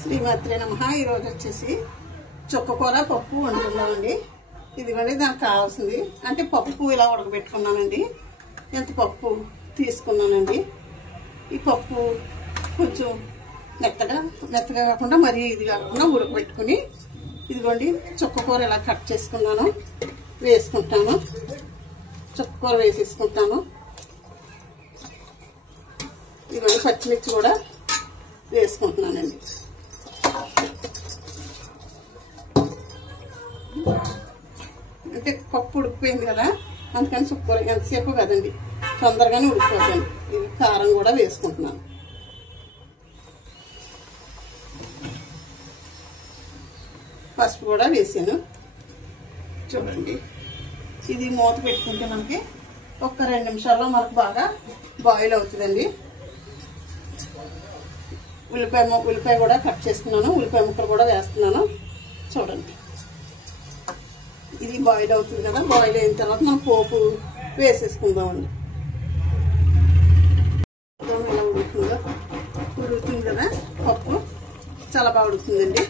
శ్రీమాత్రే నమః. ఈరోజు వచ్చేసి చుక్కకూర పప్పు వండుకున్నామండి. ఇదిగోండి దానికి కావాల్సింది అంటే పప్పు ఇలా ఉడకబెట్టుకున్నానండి. ఎంత పప్పు తీసుకున్నానండి. ఈ పప్పు కొంచెం మెత్తగా కాకుండా మరీ ఇది కాకుండా ఉడకబెట్టుకుని ఇదిగోండి చుక్కకూర ఇలా కట్ చేసుకున్నాను, వేసుకుంటాను. చుక్కకూర వేసేసుకుంటాను. ఇదిగోండి పచ్చిమిర్చి కూడా వేసుకుంటున్నానండి. అంటే పప్పు ఉడికిపోయింది కదా, అందుకని చుక్కకూర ఎంతసేపు కదండి, తొందరగానే ఉడికిపోతుంది. ఇది కారం కూడా వేసుకుంటున్నాను. పసుపు కూడా వేసాను. చూడండి, ఇది మూత పెట్టుకుంటే మనకి ఒక్క 2 నిమిషాల్లో మనకు బాగా బాయిల్ అవుతుందండి. ఉల్లిపాయ కూడా కట్ చేసుకున్నాను, ఉల్లిపాయ ముక్కలు కూడా వేస్తున్నాను. చూడండి, ఇది బాయిల్ అవుతుంది కదా, బాయిల్ అయిన తర్వాత మనం పోపు వేసేసుకుందామండి. ఎలా ఉడుకుతుంది కదా పప్పు, చాలా బాగా ఉడుకుతుందండి.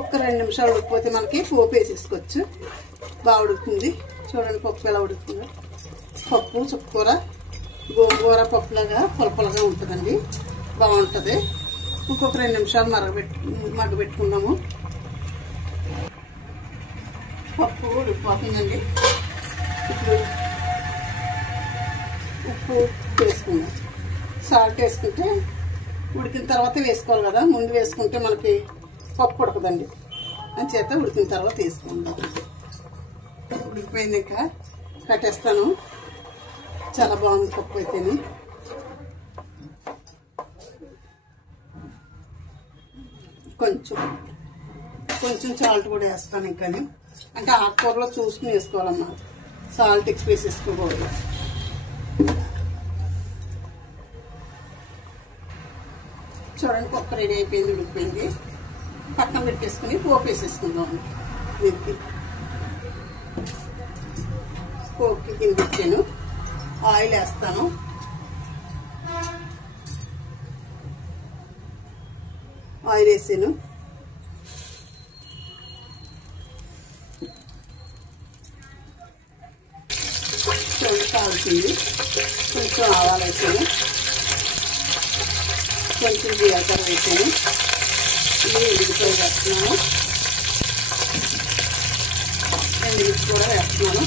ఒక్క 2 నిమిషాలు ఉడికిపోతే మనకి పోపు వేసేసుకోవచ్చు. బాగా ఉడుకుతుంది. చూడండి పప్పు ఎలా ఉడుకుతుందో. పప్పు చుక్కకూర గోంగూర పప్పులాగా పొలపొలగా ఉంటుందండి, బాగుంటుంది. ఇంకొక 2 నిమిషాలు మగ్గబెట్టుకుందాము. పప్పు ఉడికిపోతుందండి. ఇప్పుడు ఉప్పు వేసుకుందాం. సాల్ట్ వేసుకుంటే ఉడికిన తర్వాత వేసుకోవాలి కదా, ముందు వేసుకుంటే మనకి పప్పు ఉడకదండి. అంచేత ఉడికిన తర్వాత వేసుకుందాం. ఉడికిపోయింది, ఇంకా కట్టేస్తాను. చాలా బాగుంది పప్పు అయితేనే. కొంచెం సాల్ట్ కూడా వేస్తాను. ఇంకా అంటే ఆకుకూరలో చూసుకుని వేసుకోవాలమ్మా, సాల్ట్ ఎక్కువ వేసేసుకోకూడదు. చూడండి పప్పు రెడీ అయిపోయింది, ఉడికిపోయింది. పక్కన పెట్టేసుకుని పోపు వేసేసుకుందాం. దీనికి పోపుకి కింద పెట్టాను. ఆయిల్ వేస్తాను. ఆయిల్ వేసాను. చూడండి కాల్చింది. కొంచెం ఆవాలు వేసాను, కొంచెం జీలకర్ర వేసాను. ఇది ఉల్లిపాయ వేస్తున్నాను, ఎండుమిర్చి కూడా వేస్తున్నాను.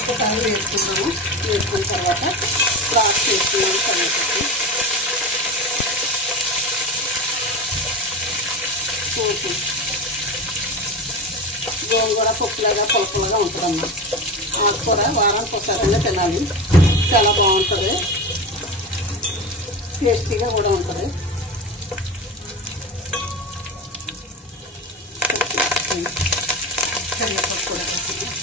ఒకసారి వేసుకున్నాను. వేసుకున్న తర్వాత క్రాస్ చేసుకున్నాను. కరివేపాకు, పోపు గోంగూర పప్పులాగా పొలపలుగా ఉంటుందమ్మా. ఆకుకూర వారానికి ఒకసారైనా తినాలి, చాలా బాగుంటుంది. టేస్టీగా కూడా ఉంటుంది. కరివేపాకు కూడా వేసుకున్నాను.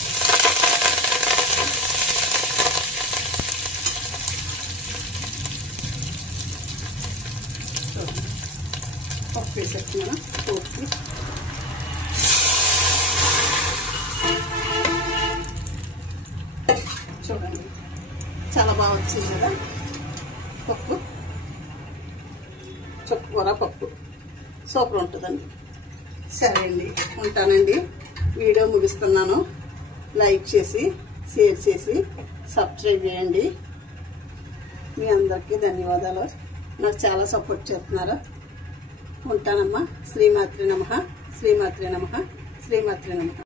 పప్పు వేసేస్తున్నాను. పోపు చూడండి చాలా బాగా వచ్చింది కదా పప్పు. చుక్కకూర పప్పు సూపర్ ఉంటుందండి. సరే అండి, ఉంటానండి. వీడియో ముగిస్తున్నాను. లైక్ చేసి షేర్ చేసి సబ్స్క్రైబ్ చేయండి. మీ అందరికీ ధన్యవాదాలు. నాకు చాలా సపోర్ట్ చేస్తున్నారు. ఉంటానమ్మా. శ్రీమాత్రే నమః. శ్రీమాత్రే నమః. శ్రీమాత్రే నమః.